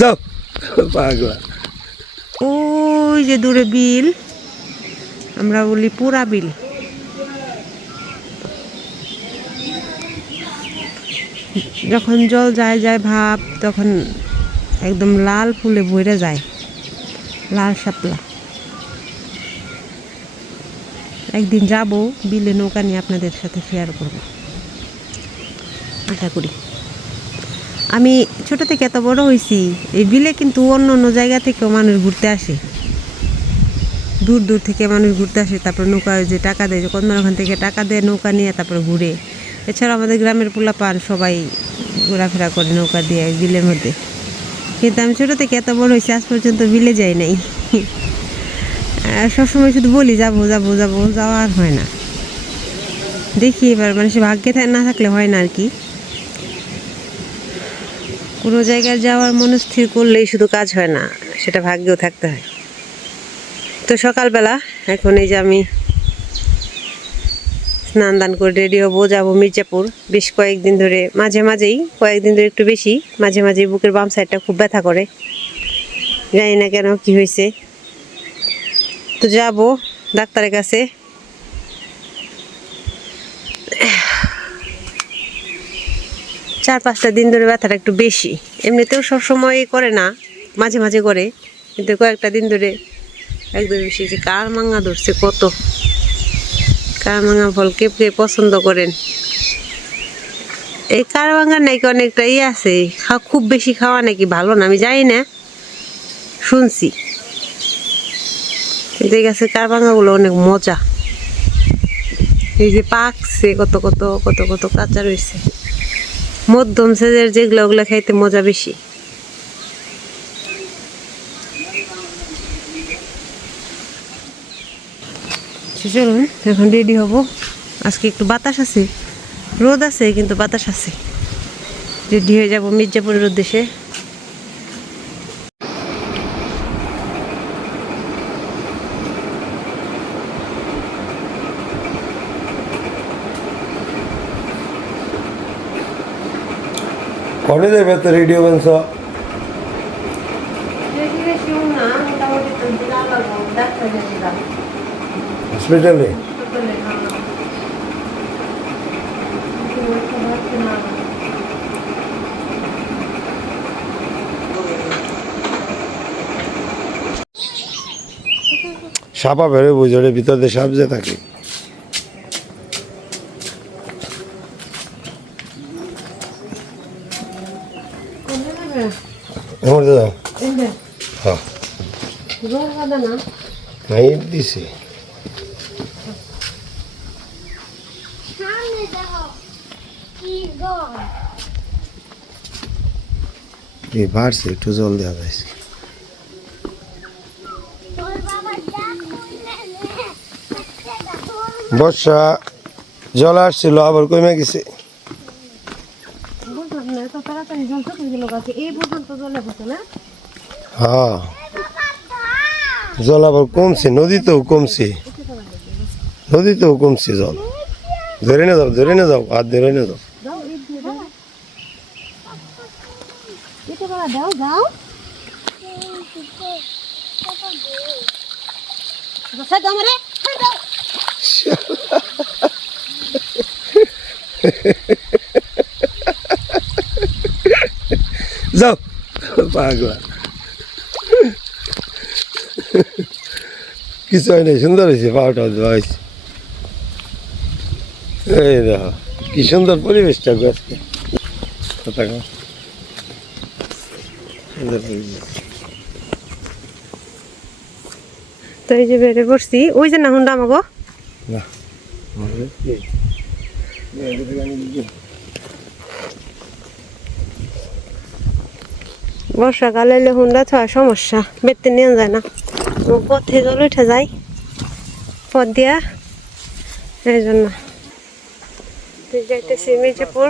যাও পাগলা। ওই যে দূরে বিল আমরা বলি পুরা বিল। যখন জল যায় যায় ভাব তখন একদম লাল ফুলে ভরে যায় লাল শাপলা। একদিন যাব, বিলে নৌকা নিয়ে আপনাদের সাথে শেয়ার করব। আশা করি। আমি ছোট থেকে এত বড় হয়েছি এই বিলে কিন্তু অন্য অন্য জায়গা থেকেও মানুষ ঘুরতে আসে। দূর দূর থেকে মানুষ ঘুরতে আসে, তারপর নৌকা যে টাকা দেয় যখন ওখান থেকে টাকা দেয়, নৌকা নিয়ে তারপরে ঘুরে। এছাড়া আমাদের গ্রামের পোলা পান সবাই ঘোরাফেরা করে নৌকা দিয়ে বিলের মধ্যে। কিন্তু আমি ছোটো থেকে এত বড় হয়েছি আজ পর্যন্ত বিলে যাই নাই। সবসময় শুধু বলি, যাব যাব যাব। যাওয়া আর হয় না। দেখি এবার মানুষের ভাগ্যে থা- না থাকলে হয় না আর কি। কোনো জায়গায় যাওয়ার মনস্থির করলেই শুধু কাজ হয় না, সেটা ভাগ্যেও থাকতে হয়। তো সকালবেলা এখন এই যে আমি স্নান দান করে রেডি হব, যাব মির্জাপুর। বেশ কয়েকদিন ধরে, মাঝে মাঝেই, কয়েকদিন ধরে একটু বেশি, মাঝে মাঝে বুকের বাম সাইডটা খুব ব্যথা করে। জানি না কেন কি হয়েছে। তো যাব ডাক্তারের কাছে। চার পাঁচটা দিন ধরে ব্যথাটা একটু বেশি। এমনিতেও সব সময় করে না, মাঝে মাঝে করে। কিন্তু কয়েকটা দিন ধরে একদম বেশি। যে কার মাঙ্গা ধরছে কত? কার মাঙ্গা ফল কে কে পছন্দ করেন? এই কার মাঙ্গা নাকি অনেকটা ইয়ে আছে। খুব বেশি খাওয়া নাকি ভালো না, আমি জানি না। শুনছি। এই গাছের কার অনেক মজা। এই যে পাকছে কত কত কত কত কাঁচা রয়েছে। মধ্যম সাইজের যেগুলো, ওগুলো খাইতে মজা বেশি। চলুন, এখন রেডি হব। আজকে একটু বাতাস আছে। রোদ আছে, কিন্তু বাতাস আছে। রেডি হয়ে যাব মির্জাপুরের উদ্দেশ্যে। কনে যাবে রেডিও বানছ হসপিটালে সাপা বেরোয় বুঝে ভিতরে সাপ যে থাকে এমন তো যাও হ্যাঁ নাই দিছে। সামনে দেখো কি গর এই বাড়ছে একটু জল দেওয়া যাইছে তোর বাবা যা করলে নে সেটা তোর বর্ষা জল আসছিল আবার কমে গেছে। না? হ্যাঁ। জল আবার কমছে, নদীতেও কমছে। নদীতেও কমছে জল। ধরে নিয়ে যাও, ধরে নিয়ে যাও আর ধরে নিয়ে যাও। যাও। পাগলা। কিছু হয় নাই সুন্দর হয়েছে পাওয়াটা দেওয়া হয়েছে। এই দেখো কি সুন্দর পরিবেশটা আজকে। কথা। তো এই যে বেড়ে পড়ছি ওই যে না হুন্ডা আমাগো না বর্ষাকালে এলে হুন্ডা থাকা সমস্যা বেরতে নিয়ে যায় না। পথে জল উঠে যায়। পথ দিয়া। এই জন্য। যাইতেছি মির্জাপুর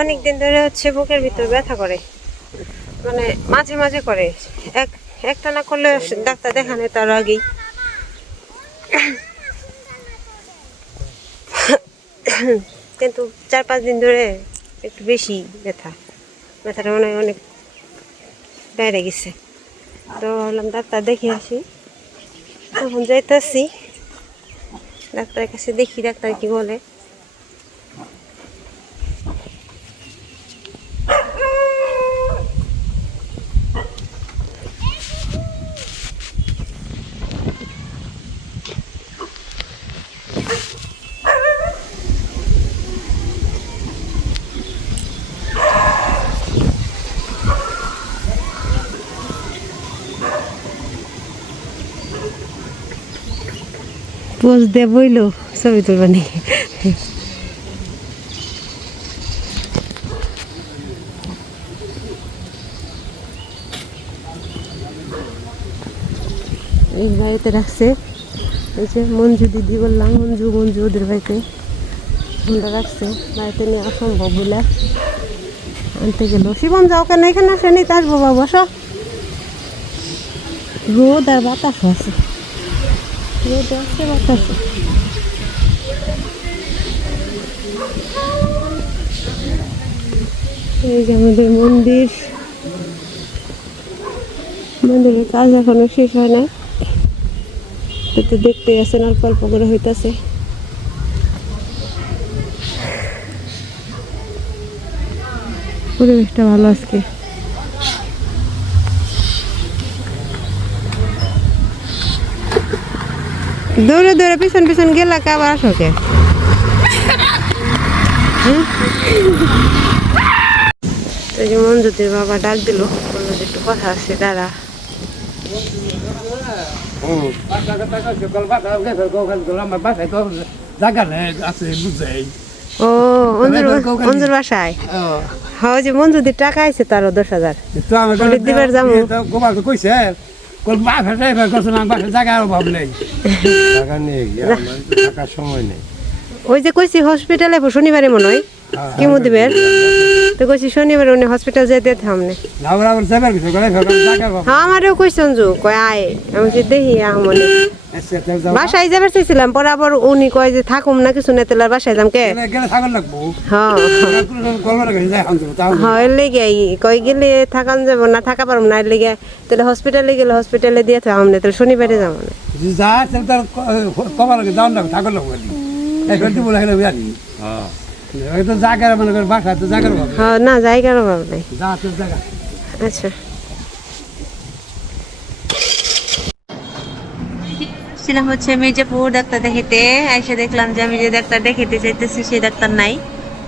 অনেক দিন ধরে হচ্ছে বুকের ভিতর ব্যথা করে। মানে মাঝে মাঝে করে। এক একটা না করলে ডাক্তার দেখানো তার আগেই। কিন্তু চার পাঁচ দিন ধরে একটু বেশি ব্যথা। ব্যথাটা মনে হয় অনেক বেড়ে গেছে তো ভাবলাম ডাক্তার দেখে আসি এখন যাইতেছি ডাক্তারের কাছে দেখি ডাক্তার কি বলে পোজ দিয়ে বইলো, ছবি তুলবা নাকি এই বাড়িতে রাখছে। এই যে মঞ্জু দিদি বললাম, মঞ্জু মঞ্জু ওদের বাড়িতে আমরা রাখছে। বাড়িতে নিয়ে অসম্ভব বলে আনতে গেল। শিবম যাও কেন? এখানে আসেনি তার বাবা, বসো। রোদ আর বাতাস আছে। এই যে আমাদের মন্দির। মন্দিরের কাজ এখনও শেষ হয় না। তো দেখতে আছেন, অল্প অল্প করে হইতাছে। পরিবেশটা ভালো আজকে। দৌড়ে দৌড়ে পিছন পিছন গেলা কে আবার আসো কে? হুম? তো যে মঞ্জুতির বাবা ডাক দিল বলল যে একটু কথা আছে দাঁড়া। ও অঞ্জুর বাসায়? হ্যাঁ যে মঞ্জুদির টাকা আছে তারও দশ হাজার। দিবার তো কইছে কল মা ফেটে ফের করছে না বাসে জায়গার অভাব নেই। টাকা নেই সময় নেই। ওই যে কইছি হসপিটালে শনিবারে মনে হয়। কেমো দিবের তো কইছি শনিবারে উনি হসপিটাল যেতে থামনে হ্যাঁ আমারও কইছে অঞ্জু। কয় আয়। আমি যে দেখি তো যাও বাসায় যাবার চাইছিলাম পরে আবার উনি কয় যে থাকুম না কিছু না তাহলে আর বাসায় যাম কে? গেলে গেলে থাকার লাগবো? হ্যাঁ। হ্যাঁ এর লেগে কই গেলে থাকান যাব না থাকা পারম না এর লেগে তাহলে হসপিটালে গেলে হসপিটালে দিয়ে থাম না তাহলে শনিবারে যাব না। যা তাহলে তার কবার যাও না থাকার লাগবো এই ফেরতি বলে হ্যাঁ। তো জায়গার মনে করে বাসা তো জায়গার অভাব। হ্যাঁ না জায়গার অভাব নাই। জায়গা। আচ্ছা। ছিলাম হচ্ছে মির্জাপুর ডাক্তার দেখাইতে এসে দেখলাম যে আমি যে ডাক্তার দেখাইতে চাইতেছি সেই ডাক্তার নাই।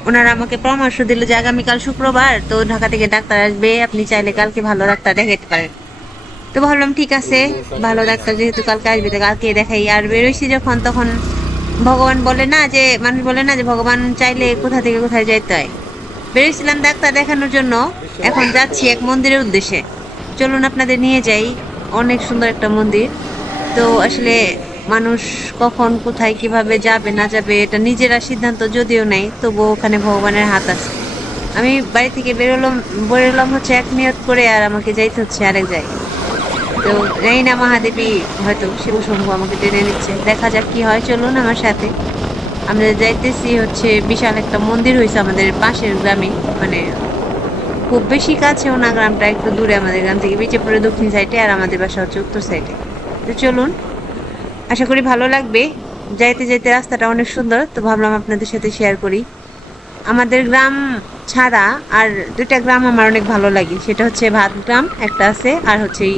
ওনারা আমাকে পরামর্শ দিল যে আগামীকাল শুক্রবার তো ঢাকা থেকে ডাক্তার আসবে। আপনি চাইলে কালকে ভালো ডাক্তার দেখাইতে পারেন। তো ভাবলাম ঠিক আছে ভালো ডাক্তার যেহেতু কালকে আসবে তো কালকে দেখাই। আর বেরোইছি যখন তখন ভগবান বলে না যে, মানুষ বলে না যে ভগবান চাইলে কোথা থেকে কোথায় যাইতে হয়। বেরিয়েছিলাম ডাক্তার দেখানোর জন্য, এখন যাচ্ছি এক মন্দিরের উদ্দেশ্যে। চলুন আপনাদের নিয়ে যাই, অনেক সুন্দর একটা মন্দির। তো আসলে মানুষ কখন, কোথায়, কীভাবে যাবে, না যাবে, এটা নিজেরা সিদ্ধান্ত যদিও নেই, তবুও ওখানে ভগবানের হাত আছে। আমি বাড়ি থেকে বেরোলাম বেরোলাম হচ্ছে এক নিয়ত করে আর আমাকে যাইতে হচ্ছে আরেক জায়গায়। তো জানি না, মহাদেবী হয়তো শিব শিবশম্ভু আমাকে টেনে নিচ্ছে। দেখা যাক কি হয়, চলুন আমার সাথে। আমরা যাইতেছি হচ্ছে, বিশাল একটা মন্দির হয়েছে আমাদের পাশের গ্রামে। মানে খুব বেশি কাছেও না, গ্রামটা একটু দূরে আমাদের গ্রাম থেকে বিজেপুরের দক্ষিণ সাইডে আর আমাদের বাসা হচ্ছে উত্তর সাইডে। তো চলুন, আশা করি ভালো লাগবে। যাইতে যাইতে রাস্তাটা অনেক সুন্দর, তো ভাবলাম আপনাদের সাথে শেয়ার করি। আমাদের গ্রাম ছাড়া আর দুইটা গ্রাম আমার অনেক ভালো লাগে। সেটা হচ্ছে ভাত গ্রাম, একটা আছে, আর হচ্ছে এই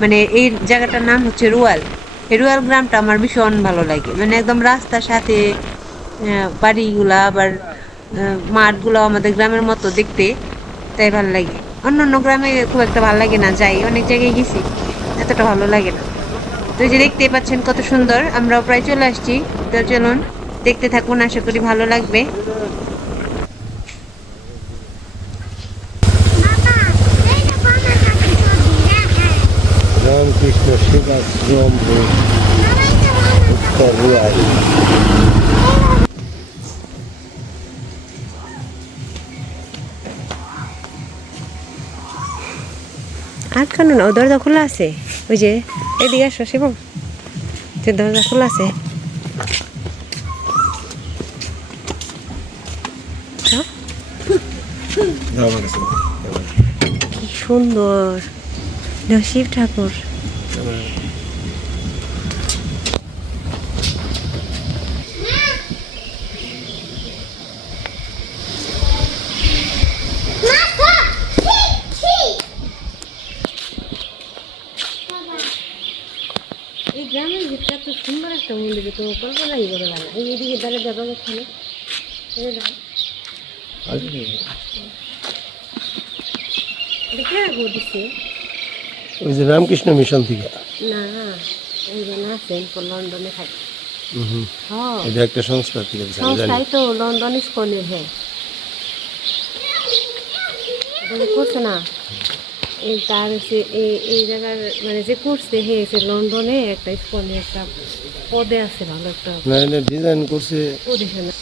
মানে এই জায়গাটার নাম হচ্ছে রুয়াল। এই রুয়াল গ্রামটা আমার ভীষণ ভালো লাগে। মানে একদম রাস্তার সাথে বাড়িগুলা আবার মাঠগুলো আমাদের গ্রামের মতো দেখতে, তাই ভালো লাগে। অন্য অন্য গ্রামে খুব একটা ভালো লাগে না, যাই, অনেক জায়গায় গেছি, এতটা ভালো লাগে না। তো যে দেখতে পাচ্ছেন কত সুন্দর, আমরাও প্রায় চলে আসছি। তো চলুন, দেখতে থাকুন, আশা করি ভালো লাগবে মামা এই যে বাবা কাছে ছবি দেখা রামকৃষ্ণ সেবাশ্রম মামা এই যে বাবা উত্তর রুয়াই আটকানো না দরজা খোলা আছে। ওই যে এদিকে আসো শিবম। যে দরজা খোলা আছে। কি সুন্দর। শিব ঠাকুর। এই গ্রামের ভিতরে এত সুন্দর একটা মন্দির তো কল্পনাই করে গেল এই এদিকে দাঁড়িয়ে যাব ওখানে। কে রাখব দিচ্ছে ওই যে রামকৃষ্ণ মিশন থেকে। না লন্ডনে থাকে। হ্যাঁ। এটা একটা সংস্থা থেকে আমি তো লন্ডন স্কলের হ্যাঁ। করছে না? এই তার জায়গার মানে যে করছে হে সে লন্ডনে একটা স্কলে একটা পদে আছে ভালো একটা। না ডিজাইন করছে পদে না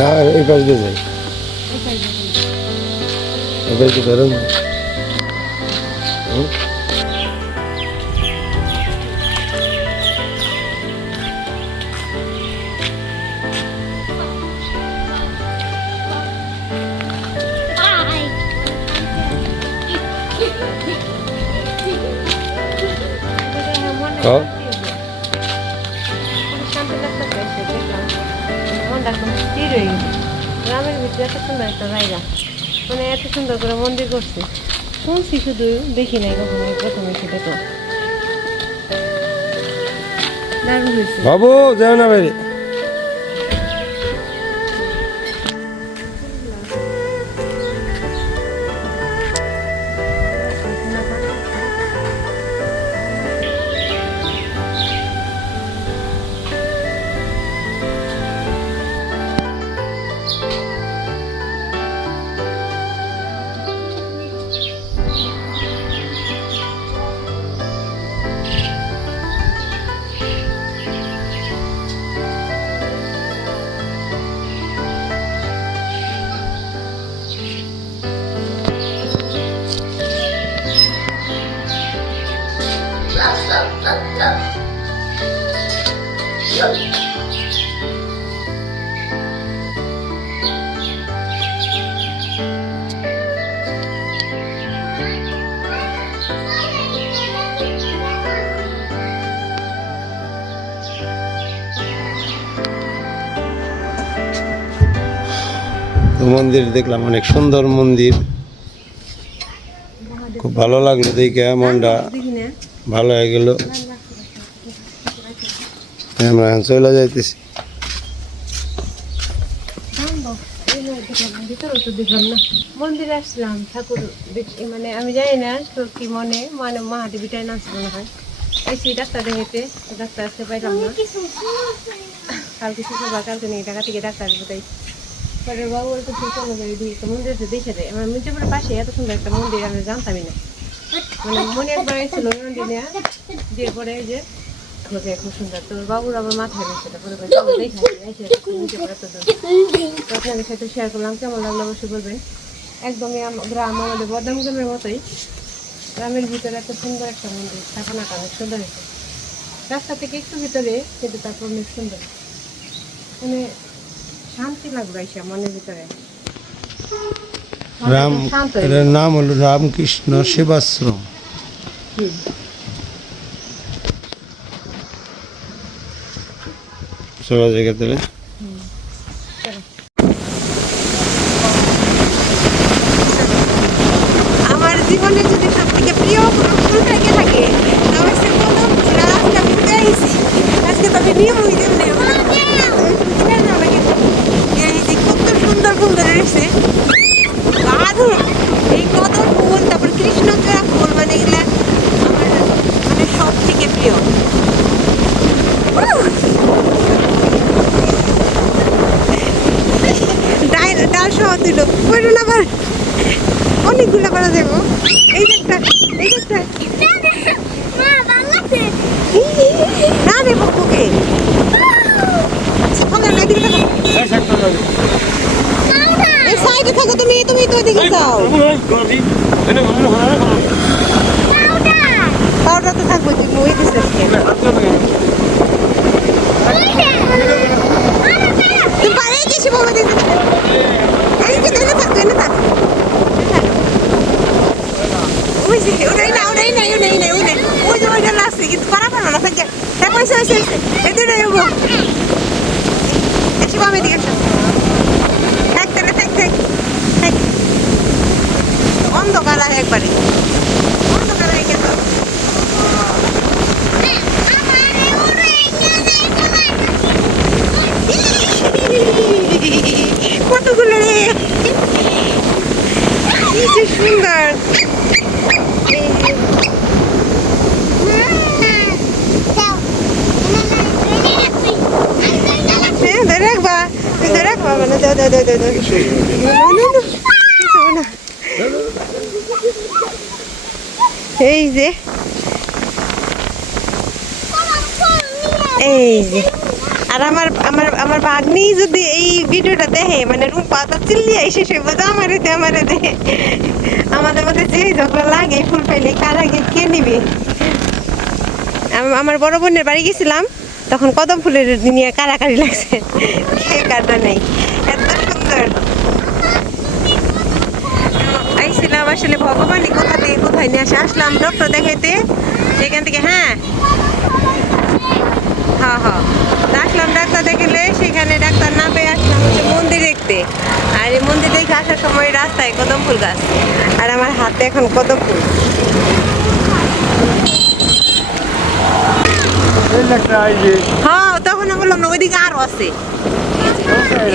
না এই পাশ দিয়ে যাই এবার কি ধরেন হুম? এত সুন্দর একটা জায়গা। মানে এত সুন্দর করে মন্দির করছে। শুনছি শুধু, দেখি নাই কখনো প্রথম এসে দেখলাম দারুণ হয়েছে। বাবু, যাও না বাইরে। মন্দির দেখলাম, অনেক সুন্দর মন্দির। খুব ভালো লাগল দেখে, মনটা ভালো হয়ে গেল। আমরা চলে যাইতেছি। আসলাম ঠাকুর মানে আমি না মনে মানে হয়। ডাক্তার আসতে পাইলাম না। কালকে কালকে নিয়ে থেকে ডাক্তার পরে বাবু বলতে চলো যাই দিই তো মন্দির এসে দেখে দেয়। আমার মির্জাপুরের পাশে এত সুন্দর একটা মন্দির, আমি জানতামই না। মানে মনে একবার এসেছিল নন্দিনী দিয়ে পরে যে খোঁজে খুব সুন্দর। তো বাবুর আবার মাথায় এত দূর তো আপনাদের সাথে শেয়ার করলাম, কেমন লাগল অবশ্যই বলবেন। একদমই গ্রাম আমাদের বদাম গ্রামের মতোই। গ্রামের ভিতরে এত সুন্দর একটা মন্দির স্থাপনাটা অনেক সুন্দর হয়েছে। রাস্তা থেকে একটু ভিতরে, কিন্তু তারপর অনেক সুন্দর। মানে শান্তি লাগবে এসে মনের ভিতরে। রাম এটার নাম হলো রামকৃষ্ণ সেবাশ্রম। চলা জায়গা তাহলে আমার নিয়ম হইতে এই যে কত সুন্দর ফুল ধরে রয়েছে দারুণ এই কদম ফুল তারপর কৃষ্ণচূড়া ফুল মানে এগুলা আমার মানে সব থেকে প্রিয় ডাল ডাল সহ দিল পড়ুন আবার অনেকগুলো করা যাব এই যে একটা এই যে একটা মা বাংলাতে না রে বকুকে ফলে না দিকে থাকো এই সাইডে থাকো তুমি তুমি তো দিকে যাও পাউডার তো থাকব তুমি ওই দিছে তুমি পারে গেছি বাবা দিতে এই যে এনে থাক এনে থাক যে ওটাই না ওটাই না ওটাই না ওটাই ওই যে ওইটা লাগছে কিন্তু পারা পারো না, থাকে হ্যাঁ পয়সা হয়েছে এদের এগো এসে বামে দিকে এসো। থাক, তাহলে, থাক থাক থাক। অন্ধকার আর একবারে। অন্ধকার হয়ে গেছে কতগুলো রে? কি সুন্দর হ্যাঁ ধরে এই যে এই যে আর আমার আমার আমার ভাগ্নি যদি এই ভিডিওটা দেখে মানে রূপা তো চিল্লিয়ে এসে সে বলতো আমারে দে আমারে দে। আমাদের মধ্যে যে যখন লাগে, ফুল পাইলে কার আগে কে নিবে? আম- আমার বড় বোনের বাড়ি গেছিলাম। তখন কদম ফুলের নিয়ে কারাকারি লাগছে। কে কাটা নেই। এত সুন্দর। আইছিলাম আসলে ভগবানই কোথা থেকে কোথায় নিয়ে আসে। আসলাম ডক্টর দেখাইতে। সেখান থেকে হ্যাঁ। হ্যাঁ হ্যাঁ আসলাম ডাক্তার দেখালে সেখানে ডাক্তার না পেয়ে আসলাম হচ্ছে মন্দির দেখতে। আর এই মন্দির দেখে আসার সময় রাস্তায় কদম ফুল গাছ। আর আমার হাতে এখন কদম ফুল। হ্যাঁ তখন আমি না, ওইদিকে আরও আছে।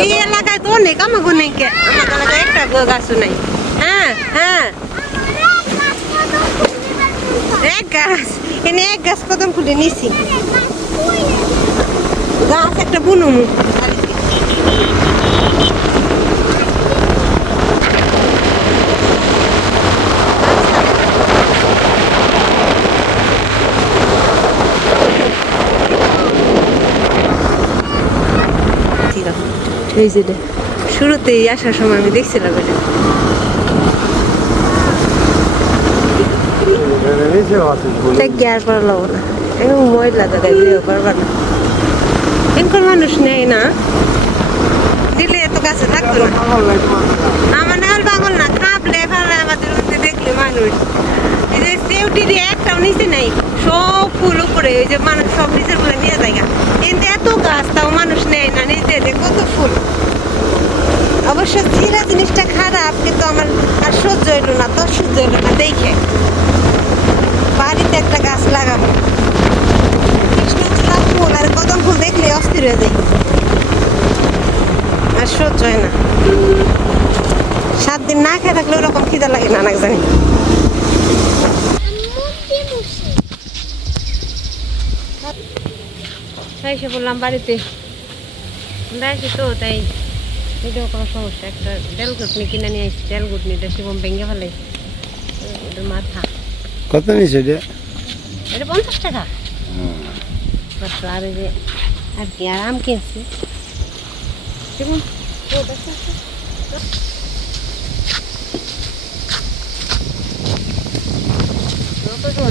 এই এলাকায় তো অনেক, আমাকে নেই কে আমার একটা গাছও নাই। হ্যাঁ হ্যাঁ। এক গাছ, এনে এক গাছ কদম ফুলে নিছি। গাছ একটা বুনুমু। এই যে শুরুতেই আসার সময় আমি দেখছিলাম এটা। আর মানুষ নেই না। দিলে এত কাছে থাকতো না। আমার নাল না, কাঁপলে ফেলে আমাদের মধ্যে দেখলে মানুষ। একটাও নিচে নেই, সব ফুল উপরে ওই যে মানুষ সব নিচের নিয়ে যায় গা। কিন্তু এত গাছ মানুষ নেয় না নিচে যে কত ফুল। অবশ্য জিরা জিনিসটা খারাপ, কিন্তু আমার আর সহ্য হইল না, তো সহ্য হইল না, দেখে। বাড়িতে একটা গাছ লাগাবো। কৃষ্ণচূড়া ফুল আর কদম ফুল দেখলে অস্থির হয়ে যাই। আর সহ্য হয় না। সাত দিন না খেয়ে থাকলে ওরকম খিদা লাগে না জানি। এসে বললাম বাড়িতে? আমরা আছি তো তাই ভিডিও করার সমস্যা। একটা ডেল ঘুটনি কিনে নিয়ে আসছি ডেল ঘুটনিটা শিবম ভেঙে ফেলে। ওটার মাথা। কত নিছে এটা? এটা পঞ্চাশ টাকা। আর যে আর কি আর আম কিনছি। শিবম ও দেখো।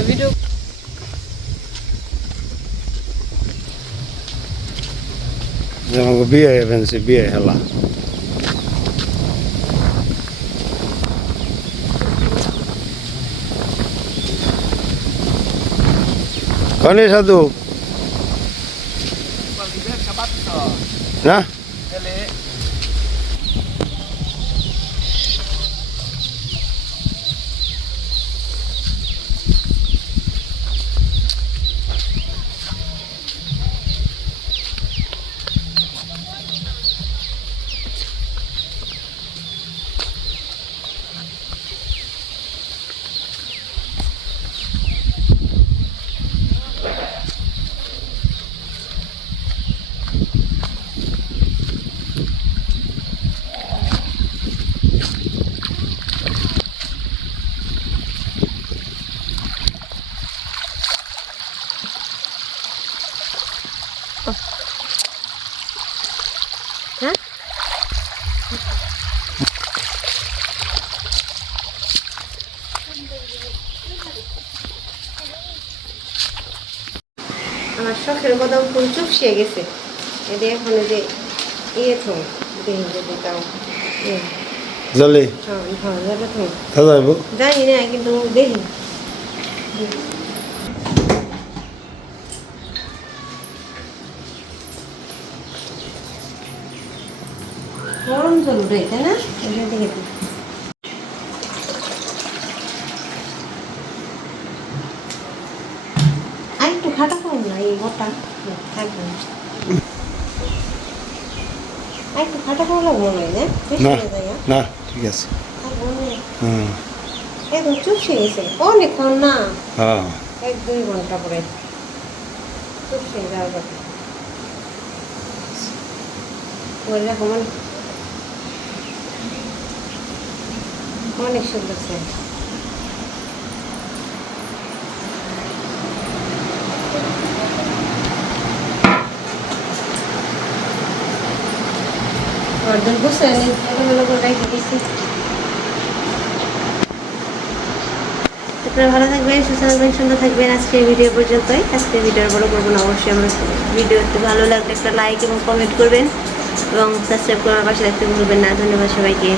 ভিডিও আমাকে বিয়ে ফেলছে বিয়ে হেলা কনে সাধু না আমার শখের কদম ফুল চুপসে গেছে। এটা এখন যে ইয়ে থো দেখি যদি জলে? হ্যাঁ হ্যাঁ জানি না কিন্তু দেখি। গরম জল উঠে তাই না? এটা দেখে দিই। আর একটু খাটা করুন না থাকবে না হয়ে না ঠিক আছে। হুম। একদম চুপসে গেছে। অনেকক্ষণ না। হ্যাঁ। এক দুই ঘণ্টা পরে। চুপসে যাওয়ার কথা ওই অনেক- সুন্দর সেন্ট করছে আপনারা ভালো থাকবেন, সুস্থ থাকবেন, সুন্দর থাকবেন। আজকে ভিডিও পর্যন্তই। আজকে ভিডিও বড় করব না, অবশ্যই আমার ভিডিওতে ভালো লাগলে একটা লাইক এবং কমেন্ট করবেন এবং সাবস্ক্রাইব করার পাশে দেখতে ভুলবেন না। ধন্যবাদ সবাইকে।